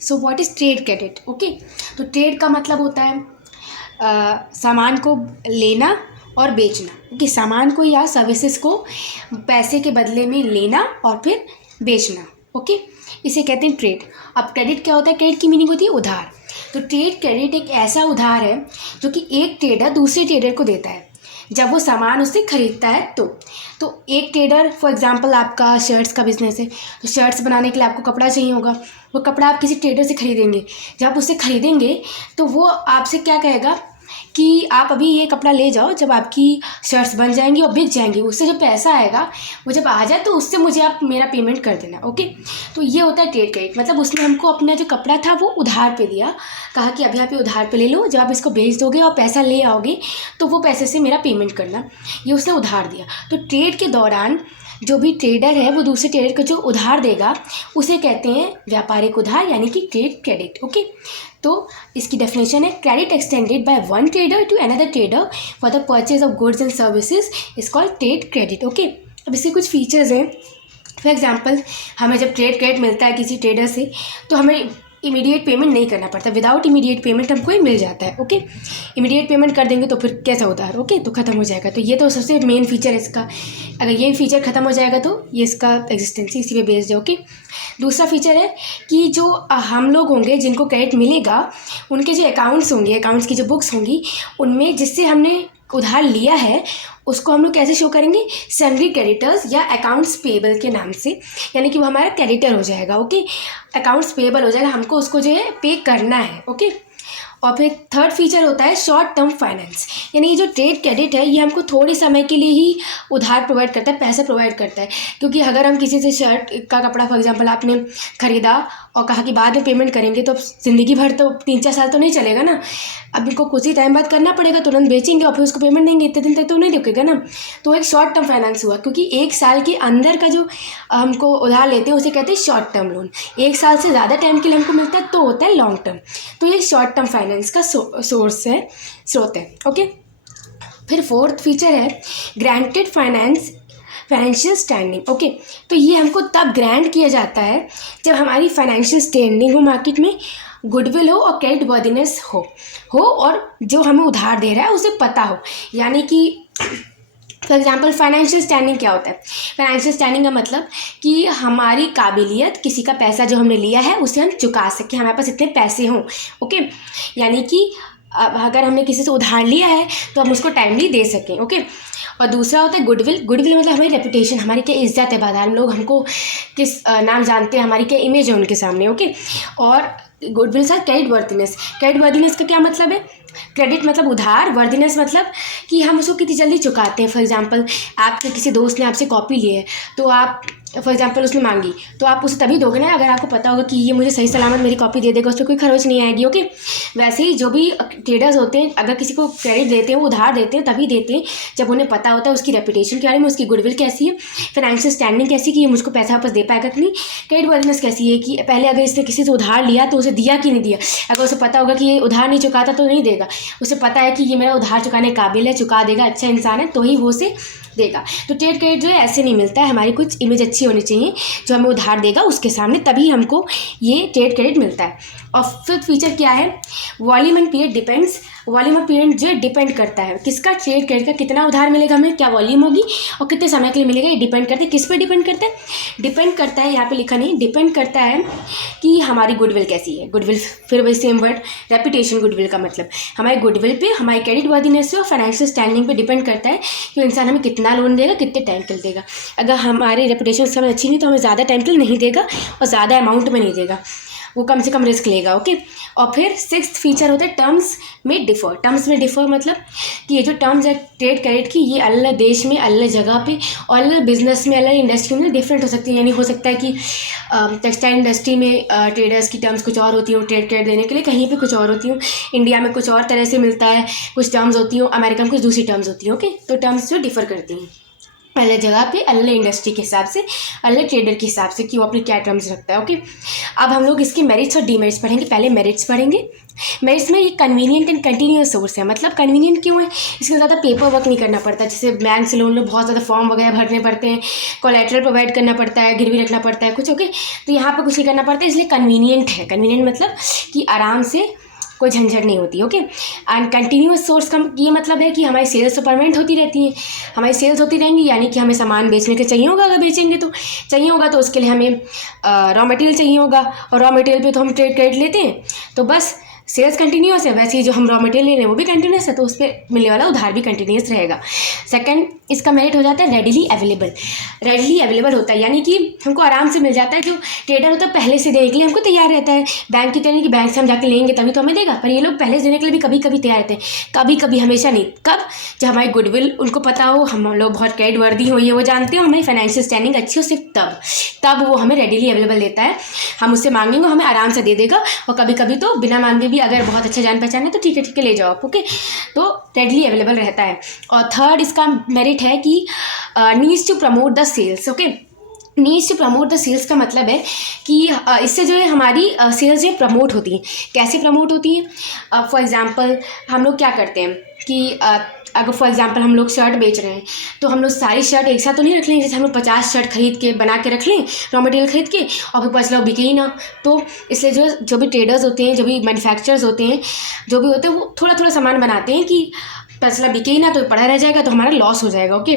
So what is trade credit? Okay, तो trade का मतलब होता है सामान को लेना और बेचना। ओके, सामान को या सर्विसेज को पैसे के बदले में लेना और फिर बेचना। ओके, इसे कहते हैं ट्रेड। अब क्रेडिट क्या होता है? क्रेडिट की मीनिंग होती है उधार। तो ट्रेड क्रेडिट एक ऐसा उधार है जो कि एक ट्रेडर दूसरे ट्रेडर को देता है जब वो सामान उससे खरीदता है। तो एक ट्रेडर, फॉर एग्जांपल आपका शर्ट्स का बिजनेस है, तो शर्ट्स बनाने के लिए आपको कपड़ा चाहिए होगा। वो कपड़ा आप किसी ट्रेडर से खरीदेंगे। जब आप उससे खरीदेंगे तो वो आपसे क्या कहेगा कि आप अभी ये कपड़ा ले जाओ, जब आपकी शर्ट्स बन जाएंगी और बिक जाएंगी, उससे जो पैसा आएगा वो जब आ जाए तो उससे मुझे आप मेरा पेमेंट कर देना। ओके, तो ये होता है ट्रेड क्रेडिट। मतलब उसने हमको अपना जो कपड़ा था वो उधार पे दिया, कहा कि अभी आप ये उधार पे ले लो, जब आप इसको बेच दोगे और पैसा ले आओगे तो वो पैसे से मेरा पेमेंट करना, ये उसने उधार दिया। तो ट्रेड के दौरान जो भी ट्रेडर है वो दूसरे ट्रेडर को जो उधार देगा उसे कहते हैं व्यापारिक उधार, यानी कि ट्रेड क्रेडिट। ओके, तो इसकी डेफिनेशन है credit extended by one trader to another trader for the purchase of goods and services is called trade credit. Okay, अब इसके कुछ फीचर्स हैं। फॉर एग्जांपल, हमें जब ट्रेड क्रेडिट मिलता है किसी ट्रेडर से तो हमें इमीडिएट पेमेंट नहीं करना पड़ता, विदाउट इमीडिएट पेमेंट हमको ये मिल जाता है। ओके, इमीडिएट पेमेंट कर देंगे तो फिर कैसा उधार? ओके, तो ख़त्म हो जाएगा। तो ये तो सबसे मेन फीचर है इसका। अगर ये फीचर ख़त्म हो जाएगा तो ये इसका एग्जिस्टेंसी इसी पे बेस्ड है। ओके, दूसरा फीचर है कि जो हम लोग होंगे जिनको क्रेडिट मिलेगा, उनके जो अकाउंट्स होंगे, अकाउंट्स की जो बुक्स होंगी, उनमें जिससे हमने उधार लिया है उसको हम लोग कैसे शो करेंगे? सैलरी क्रेडिटर्स या अकाउंट्स पेबल के नाम से, यानी कि वो हमारा क्रेडिटर हो जाएगा। ओके, अकाउंट्स पेबल हो जाएगा, हमको उसको जो है पे करना है। ओके, और फिर थर्ड फीचर होता है शॉर्ट टर्म फाइनेंस, यानी ये जो ट्रेड क्रेडिट है ये हमको थोड़े समय के लिए ही उधार प्रोवाइड करता है, पैसा प्रोवाइड करता है। क्योंकि अगर हम किसी से शर्ट का कपड़ा फॉर एग्जांपल आपने खरीदा और कहा कि बाद में पेमेंट करेंगे, तो अब ज़िंदगी भर तो 3-4 साल तो नहीं चलेगा ना। अब इनको कुछ ही टाइम बाद करना पड़ेगा, तुरंत बेचेंगे और फिर उसको पेमेंट देंगे, इतने दिन तक तो नहीं रुकेगा ना। तो एक शॉर्ट टर्म फाइनेंस हुआ, क्योंकि 1 साल के अंदर का जो हमको उधार लेते हैं उसे कहते हैं शॉर्ट टर्म लोन। 1 साल से ज़्यादा टाइम के लिए हमको मिलता है तो होता है लॉन्ग टर्म। तो ये शॉर्ट टर्म फाइनेंस का सोर्स है, स्रोत है। ओके, फिर फोर्थ फीचर है ग्रांटेड फाइनेंशियल स्टैंडिंग। ओके, तो ये हमको तब ग्रांट किया जाता है जब हमारी फाइनेंशियल स्टैंडिंग हो मार्केट में, गुडविल हो और क्रेडिट वर्दिनेस हो और जो हमें उधार दे रहा है उसे पता हो। यानी कि फॉर एग्जाम्पल फाइनेंशियल स्टैंडिंग क्या होता है? फाइनेंशियल स्टैंडिंग का मतलब कि हमारी काबिलियत, किसी का पैसा जो हमने लिया है उसे हम चुका सकें, हमारे पास इतने पैसे हों। ओके, यानी कि अब अगर हमने किसी से उधार लिया है तो हम उसको टाइमली दे सकें। ओके, और दूसरा होता है गुडविल। गुडविल मतलब हमारी रेपुटेशन, हमारी क्या इज्जत है, बाजार में लोग हमको किस नाम जानते हैं, हमारी क्या इमेज है उनके सामने। ओके, और गुडविल सर क्रेडिट वर्थिनेस। क्रेडिट वर्थिनेस का क्या मतलब है? क्रेडिट मतलब उधार, वर्दिनेस मतलब कि हम उसको कितनी जल्दी चुकाते हैं। फॉर एग्जांपल, आपके किसी दोस्त ने आपसे कॉपी ली है तो आप फॉर एग्जांपल उसने मांगी तो आप उसे तभी दोगे ना अगर आपको पता होगा कि ये मुझे सही सलामत मेरी कॉपी दे देगा, उस पर कोई खरोच नहीं आएगी। ओके, वैसे ही जो भी ट्रेडर्स होते हैं अगर किसी को क्रेडिट देते हैं, वो उधार देते हैं तभी देते हैं जब उन्हें पता होता है उसकी रेपुटेशन के बारे में, उसकी गुडविल कैसी है, फाइनेंशियल स्टैंडिंग कैसी कि ये मुझको पैसा वापस दे पाएगा कि नहीं, क्रेडिट वर्दिनेस कैसी है कि पहले अगर इसने किसी से उधार लिया तो उसे दिया कि नहीं दिया। अगर उसे पता होगा कि ये उधार नहीं चुकाता तो नहीं देगा, उसे पता है कि ये मेरा उधार चुकाने के काबिल है, चुका देगा, अच्छा इंसान है, तो ही वो उसे देगा। तो ट्रेड क्रेडिट जो है ऐसे नहीं मिलता है, हमारी कुछ इमेज अच्छी होनी चाहिए, जो हमें उधार देगा उसके सामने, तभी हमको ये ट्रेड क्रेडिट मिलता है। और फिफ्थ फीचर क्या है? Volume and period depends. Volume और पीरियड जो डिपेंड करता है किसका? ट्रेड क्रेडिट का। कितना उधार मिलेगा हमें, क्या वॉल्यूम होगी और कितने समय के लिए मिलेगा, ये डिपेंड करता है। किस पर डिपेंड करता है? डिपेंड करता है, यहाँ पे लिखा नहीं, डिपेंड करता है कि हमारी गुडविल कैसी है। गुडविल फिर वही सेम वर्ड, रेपुटेशन। गुडविल का मतलब हमारी गुडविल पे, हमारी क्रेडिट वर्दिनेस पे और फाइनेंशियल स्टैंडिंग पे डिपेंड करता है कि इंसान हमें कितना लोन देगा, कितने टाइम के लिए देगा। अगर हमारी रेपुटेशन उस समय अच्छी नहीं तो हमें ज़्यादा टाइम के लिए नहीं देगा और ज़्यादा अमाउंट में नहीं देगा, वो कम से कम रिस्क लेगा। ओके, और फिर सिक्स्थ फीचर होता है टर्म्स में डिफर। टर्म्स में डिफर मतलब कि ये जो टर्म्स है ट्रेड क्रेडिट की, ये अलग देश में, अलग जगह पे और अलग बिजनेस में, अलग इंडस्ट्री में डिफरेंट हो सकती है। यानी हो सकता है कि टेक्सटाइल इंडस्ट्री में ट्रेडर्स की टर्म्स कुछ और होती हो ट्रेड क्रेडिट देने के लिए, कहीं पे कुछ और होती हो, इंडिया में कुछ और तरह से मिलता है, कुछ टर्म्स होती हो, अमेरिका में कुछ दूसरी टर्म्स होती हैं। ओके, तो टर्म्स जो डिफर करती हैं। अलग जगह पे, अलग इंडस्ट्री के हिसाब से, अलग ट्रेडर के हिसाब से कि वो अपने क्या टर्म्स रखता है। ओके, अब हम लोग इसके मेरिट्स और डीमेरिट्स पढ़ेंगे। पहले मेरिट्स पढ़ेंगे। मेरिट्स में ये कन्वीनियंट एंड कंटिन्यूअस सोर्स है। मतलब कन्वीनियंट क्यों है? इसमें ज़्यादा पेपर वर्क नहीं करना पड़ता। जैसे बैंक से लोन लो, बहुत ज़्यादा फॉर्म वगैरह भरने पड़ते हैं, कोलैटरल प्रोवाइड करना पड़ता है, गिरवी रखना पड़ता है कुछ। ओके, तो यहाँ पर कुछ नहीं करना पड़ता, इसलिए कन्वीनियंट है। कन्वीनियंट मतलब कि आराम से कोई झंझट नहीं होती। ओके, एंड कंटिन्यूअस सोर्स का ये मतलब है कि हमारी सेल्स तो परमानेंट होती रहती है, हमारी सेल्स होती रहेंगी, यानी कि हमें सामान बेचने के चाहिए होगा। अगर बेचेंगे तो चाहिए होगा, तो उसके लिए हमें रॉ मटेरियल चाहिए होगा, और रॉ मटेरियल पे तो हम ट्रेड क्रेडिट लेते हैं, तो बस सेल्स कंटिन्यूस है। वैसे ही जो हम रॉ मटेरियल ले रहे हैं वो भी कंटिन्यूस है, तो उस पर मिलने वाला उधार भी कंटिन्यूस रहेगा। सेकंड, इसका मेरिट हो जाता है रेडिली अवेलेबल। रेडिली अवेलेबल होता है यानी कि हमको आराम से मिल जाता है। जो ट्रेडर होता है पहले से देने के लिए हमको तैयार रहता है। बैंक की तरह कि बैंक से हम जाके लेंगे तभी तो हमें देगा, पर ये लोग पहले से देने के लिए भी कभी कभी तैयार रहते हैं। कभी कभी, हमेशा नहीं। कब? जब हमारी गुडविल उनको पता हो, हम लोग बहुत क्रेडिट वर्दी हो, ये वो जानते हो, हमारी फाइनेंशियल स्टैंडिंग अच्छी हो, सिर्फ तब वो हमें रेडिली अवेलेबल देता है। हम उससे मांगेंगे, हमें आराम से दे देगा। और कभी कभी तो बिना मांगे भी, अगर बहुत अच्छा जान पहचान है तो ठीक है ले जाओ आप। ओके, तो रेडली अवेलेबल रहता है। और थर्ड इसका मेरिट है कि needs to promote the sales. Okay, needs to promote the sales का मतलब है कि इससे जो है हमारी सेल्स जो प्रमोट होती हैं। कैसे प्रमोट होती है? फॉर एग्जांपल हम लोग क्या करते हैं कि अगर फॉर एग्जांपल हम लोग शर्ट बेच रहे हैं, तो हम लोग सारी शर्ट एक साथ तो नहीं रख लेंगे। जैसे हम लोग 50 शर्ट खरीद के बना के रख लें, रॉ मटेरियल खरीद के, और फिर 5 लोग बिके ही ना। तो इसलिए जो भी ट्रेडर्स होते हैं, जो भी मैन्युफैक्चरर्स होते हैं, जो भी होते हैं, वो थोड़ा थोड़ा सामान बनाते हैं कि 5 लाख बिके ही ना, तो पड़ा रह जाएगा, तो हमारा लॉस हो जाएगा। ओके,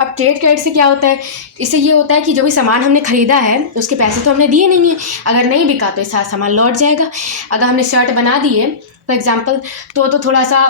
अब ट्रेड क्रेडिट से क्या होता है? इससे ये होता है कि जो भी सामान हमने खरीदा है उसके पैसे तो हमने दिए नहीं है। अगर नहीं बिका तो सारा सामान लौट जाएगा। अगर हमने शर्ट बना दी है फॉर एग्जांपल, तो थोड़ा सा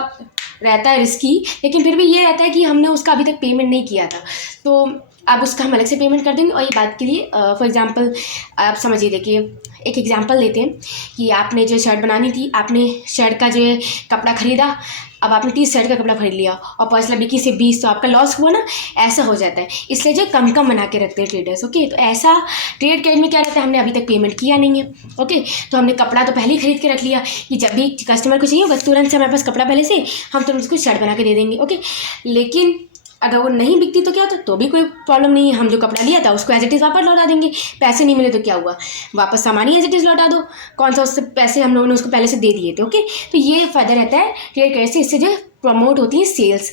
रहता है रिस्की, लेकिन फिर भी ये रहता है कि हमने उसका अभी तक पेमेंट नहीं किया था, तो अब उसका हम अलग से पेमेंट कर देंगे। और ये बात के लिए फॉर एग्जांपल आप समझिए, देखिए एक एग्जांपल लेते हैं कि आपने जो शर्ट बनानी थी, आपने शर्ट का जो कपड़ा खरीदा, अब आपने 30 शर्ट का कपड़ा खरीद लिया और 5 लाख बिकी से 20, तो आपका लॉस हुआ ना। ऐसा हो जाता है, इसलिए जो कम बना के रखते हैं ट्रेडर्स। ओके, तो ऐसा ट्रेड क्रेडिट में क्या रहता है, हमने अभी तक पेमेंट किया नहीं है। ओके, तो हमने कपड़ा तो पहले ही खरीद के रख लिया कि जब भी कस्टमर को चाहिए होगा तुरंत से हमारे पास कपड़ा पहले से, हम तुरंत उसको शर्ट बना के दे देंगे। ओके, लेकिन अगर वो नहीं बिकती तो क्या होता, तो भी कोई प्रॉब्लम नहीं है। हम जो कपड़ा लिया था उसको एज इट इज़ वापस लौटा देंगे। पैसे नहीं मिले तो क्या हुआ, वापस सामान ही एज इट इज़ लौटा दो। कौन सा उससे पैसे हम लोगों ने उसको पहले से दे दिए थे। ओके, तो ये फ़ायदा रहता है ट्रेड क्रेडिट से। इससे जो प्रमोट होती है सेल्स,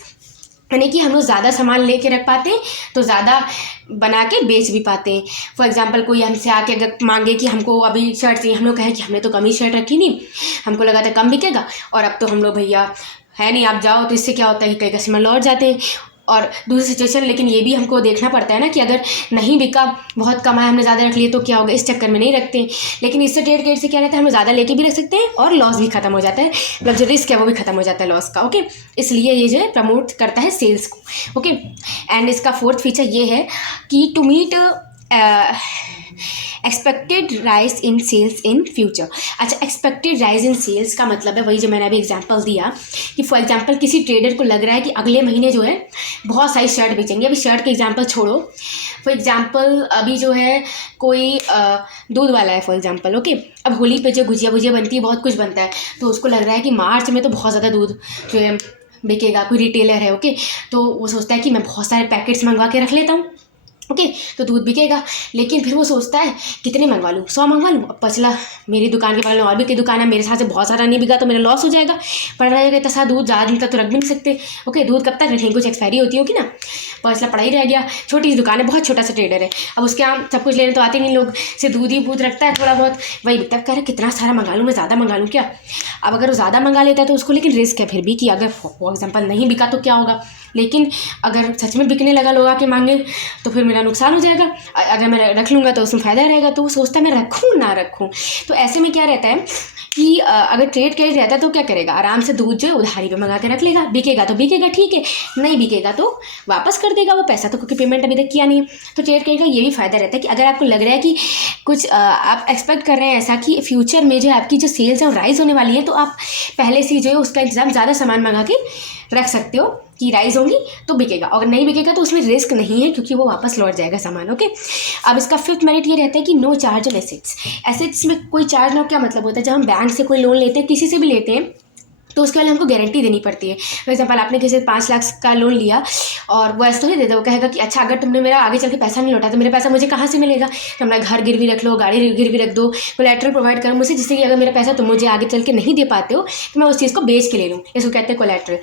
यानी कि हम लोग ज़्यादा सामान लेके रख पाते हैं, तो ज़्यादा बना के बेच भी पाते हैं। फॉर एग्जांपल कोई हमसे आके अगर मांगे कि हमको अभी शर्ट चाहिए, हम लोग कहें कि हमने तो कम ही शर्ट रखी थी, हमको लगा था कम बिकेगा, और अब तो हम लोग भैया है नहीं, आप जाओ। तो इससे क्या होता है कि कई कस्टमर लौट जाते हैं। और दूसरी सिचुएशन, लेकिन ये भी हमको देखना पड़ता है ना कि अगर नहीं बिका, बहुत कम है, हमने ज़्यादा रख लिए, तो क्या होगा, इस चक्कर में नहीं रखते। लेकिन इससे ट्रेड क्रेडिट से क्या रहता है, हम ज़्यादा लेके भी रख सकते हैं और लॉस भी खत्म हो जाता है। मतलब जो रिस्क है वो भी खत्म हो जाता है लॉस का। ओके, इसलिए ये जो है प्रमोट करता है सेल्स को। ओके, एंड इसका फोर्थ फीचर ये है कि to meet expected rise in sales in future. अच्छा, एक्सपेक्टेड राइज इन सेल्स का मतलब है वही जो मैंने अभी एग्जांपल दिया कि फॉर एग्जांपल किसी ट्रेडर को लग रहा है कि अगले महीने जो है बहुत सारी शर्ट बेचेंगे। अभी शर्ट के एग्जांपल छोड़ो, फॉर एग्जांपल अभी जो है कोई दूध वाला है फॉर एग्जांपल। ओके, अब होली पे जो गुजिया बनती है, बहुत कुछ बनता है, तो उसको लग रहा है कि मार्च में तो बहुत ज़्यादा दूध जो है बिकेगा। कोई रिटेलर है, ओके, तो वो सोचता है कि मैं बहुत सारे पैकेट्स मंगवा के रख लेता हूँ। ओके, तो दूध बिकेगा, लेकिन फिर वो सोचता है कितने मंगवा लूँ, 100 मंगवा लूँ। अब पचला मेरी दुकान के बगल में और भी कई दुकान है, मेरे साथ से बहुत सारा नहीं बिका तो मेरा लॉस हो जाएगा। पड़ रहेगा इतना सारा दूध, ज़्यादा दिन तक तो रख भी नहीं सकते। ओके, दूध कब तक रखेंगे, कुछ एक्सपायरी होती होगी ना। पचला पड़ा ही रह गया। छोटी सी दुकान है, बहुत छोटा सा ट्रेडर है, अब उसके यहाँ सब कुछ लेने तो आते नहीं लोग, से दूध ही दूध रखता है थोड़ा बहुत, वही बिकता। कह रहे कितना सारा मंगा लूँ, मैं ज़्यादा मंगा लूँ क्या। अब अगर वो ज़्यादा मंगा लेता है तो उसको लेकिन रिस्क है फिर भी कि अगर फॉर एग्जाम्पल नहीं बिका तो क्या होगा। लेकिन अगर सच में बिकने लगा लोग आके मांगे तो फिर मेरा नुकसान हो जाएगा। अगर मैं रख लूँगा तो उसमें फ़ायदा रहेगा। तो वो सोचता है मैं रखूँ ना रखूँ। तो ऐसे में क्या रहता है कि अगर ट्रेड क्रेडिट रहता है तो क्या करेगा, आराम से दूध जो है उधारी पे मंगा के रख लेगा। बिकेगा तो बिकेगा, ठीक है, नहीं बिकेगा तो वापस कर देगा वो पैसा, तो क्योंकि पेमेंट अभी तक किया नहीं है। तो ट्रेड क्रेडिट का ये भी फ़ायदा रहता है कि अगर आपको लग रहा है कि कुछ आप एक्सपेक्ट कर रहे हैं ऐसा कि फ्यूचर में जो है आपकी जो सेल्स है वो राइज होने वाली है, तो आप पहले से जो है उसका इंतजाम ज़्यादा सामान मंगा के रख सकते हो कि राइज होंगी तो बिकेगा। अगर नहीं बिकेगा तो उसमें रिस्क नहीं है क्योंकि वो वापस लौट जाएगा सामान। ओके, अब इसका फिफ्थ मेरिट ये रहता है कि no charge on assets. Assets में कोई चार्ज ना, क्या मतलब होता है, जब हम बैंक से कोई लोन लेते हैं, किसी से भी लेते हैं, तो उसके लिए हमको गारंटी देनी पड़ती है। फॉर एग्जाम्पल आपने किसी से 5 लाख का लोन लिया और वो ऐसा तो नहीं देता, वो कहेगा कि अच्छा अगर तुमने मेरा आगे चल के पैसा नहीं लौटा तो मेरा पैसा मुझे कहाँ से मिलेगा, तो अपना घर गिरवी रख लो, गाड़ी गिरवी रख दो, कोलैटरल प्रोवाइड करो मुझसे, जिससे कि अगर मेरा पैसा तुम मुझे आगे चल के नहीं दे पाते हो तो मैं उस चीज़ को बेच के ले लूँ। इसको कहते हैं कोलैटरल।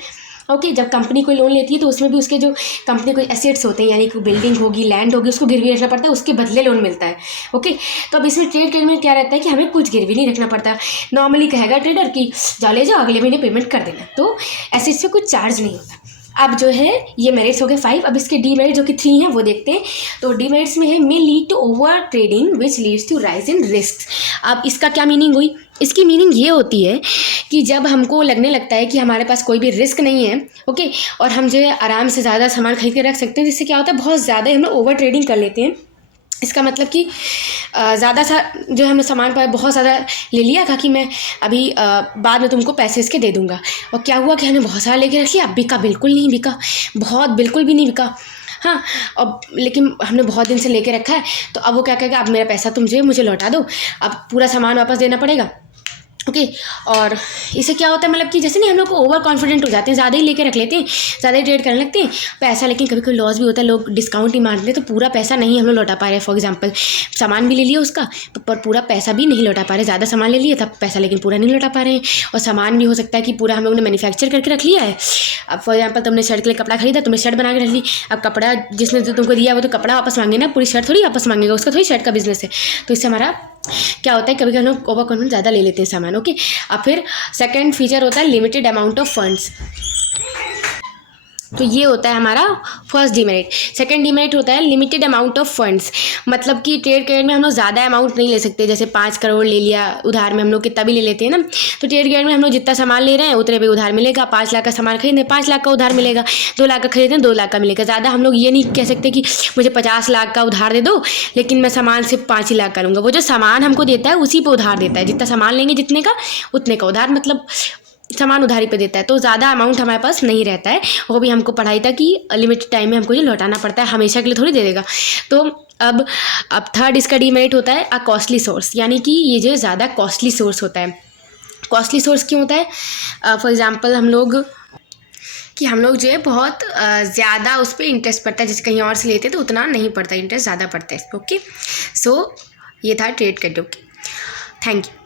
ओके, जब कंपनी कोई लोन लेती है तो उसमें भी उसके जो कंपनी कोई एसेट्स होते हैं, यानी कि बिल्डिंग होगी, लैंड होगी, उसको गिरवी रखना पड़ता है, उसके बदले लोन मिलता है। ओके, तो अब इसमें ट्रेड में क्या रहता है कि हमें कुछ गिरवी नहीं रखना पड़ता। नॉर्मली कहेगा ट्रेडर कि जाओ ले जाओ, अगले महीने पेमेंट कर देना, तो एसेट्स पे कुछ चार्ज नहीं होता। अब जो है ये मेरिट्स हो गए 5। अब इसके डीमेरिट जो कि 3 हैं वो देखते हैं। तो डीमेरिट्स में है may lead to over trading which leads to rise in risk. अब इसका क्या मीनिंग हुई? इसकी मीनिंग ये होती है कि जब हमको लगने लगता है कि हमारे पास कोई भी रिस्क नहीं है, ओके, और हम जो है आराम से ज़्यादा सामान खरीद के रख सकते हैं, जिससे क्या होता है बहुत ज़्यादा हम लोग ओवर ट्रेडिंग कर लेते हैं। इसका मतलब कि ज़्यादा सा जो हमने सामान पाया बहुत ज़्यादा ले लिया था कि मैं अभी बाद में तुमको पैसे इसके दे दूँगा, और क्या हुआ कि हमने बहुत सारा लेके रख लिया, अब बिका बिल्कुल नहीं बिका, बहुत बिल्कुल भी नहीं बिका। हाँ, अब लेकिन हमने बहुत दिन से लेके रखा है, तो अब वो क्या कहेगा, अब मेरा पैसा तुम जो है मुझे लौटा दो, अब पूरा सामान वापस देना पड़ेगा। ओके, और इससे क्या होता है मतलब कि जैसे नहीं हम लोग को ओवर कॉन्फिडेंट हो जाते हैं, ज़्यादा ही लेके रख लेते हैं, ज़्यादा ही ट्रेड करने लगते हैं पैसा, लेकिन कभी कोई लॉस भी होता है, लोग डिस्काउंट ही मारते हैं, तो पूरा पैसा नहीं हम लोग लौटा पा रहे हैं। फॉर एग्जांपल सामान भी ले लिया उसका, पर पूरा पैसा भी नहीं लौटा पा रहे, ज़्यादा सामान ले लिया तब पैसा लेकिन पूरा नहीं लौटा पा रहे हैं। और सामान भी हो सकता है कि पूरा हम लोग ने मैन्युफैक्चर करके रख लिया है। अब फॉर एग्जाम्पल तुमने शर्ट के लिए कपड़ा खरीदा, तुमने शर्ट बना के रख ली, अब कपड़ा जिसने जो तुमको दिया वो तो कपड़ा वापस मांगे ना, पूरी शर्ट थोड़ी वापस मांगेगा, उसका थोड़ी शर्ट का बिजनेस है। तो इससे हमारा क्या होता है, कभी कभी हम लोग ओवर कॉन्फिडेंस ज़्यादा ले लेते हैं सामान। ओके, अब फिर सेकंड फीचर होता है लिमिटेड अमाउंट ऑफ फंड्स। तो ये होता है हमारा फर्स्ट डीमेरिट। सेकंड डीमेरिट होता है लिमिटेड अमाउंट ऑफ फंड्स, मतलब कि ट्रेड क्रेडिट में हम लोग ज़्यादा अमाउंट नहीं ले सकते। जैसे 5 करोड़ ले लिया उधार में, हम लोग कितना भी ले लेते हैं ना, तो ट्रेड क्रेडिट में हम लोग जितना सामान ले रहे हैं उतने पे उधार मिलेगा। 5 लाख का सामान खरीदे 5 लाख का उधार मिलेगा, 2 लाख का खरीदें 2 लाख का मिलेगा। ज़्यादा हम लोग ये नहीं कह सकते कि मुझे 50 लाख का उधार दे दो लेकिन मैं सामान सिर्फ 5 ही लाख करूँगा। वो जो सामान हमको देता है उसी पर उधार देता है, जितना सामान लेंगे जितने का उतने का उधार, मतलब सामान उधारी पे देता है। तो ज़्यादा अमाउंट हमारे पास नहीं रहता है। वो भी हमको पढ़ाई था कि लिमिटेड टाइम में हमको ये लौटाना पड़ता है, हमेशा के लिए थोड़ी दे देगा। तो अब थर्ड इसका डीमेरिट होता है अ कॉस्टली सोर्स, यानी कि ये जो ज़्यादा कॉस्टली सोर्स होता है। कॉस्टली सोर्स क्यों होता है? फॉर एग्जांपल हम लोग जो है बहुत ज़्यादा उस पर इंटरेस्ट पड़ता है, जैसे कहीं और से लेते तो उतना नहीं पड़ता, इंटरेस्ट ज़्यादा पड़ता है। ओके, सो ये था trade credit. Okay, thank you.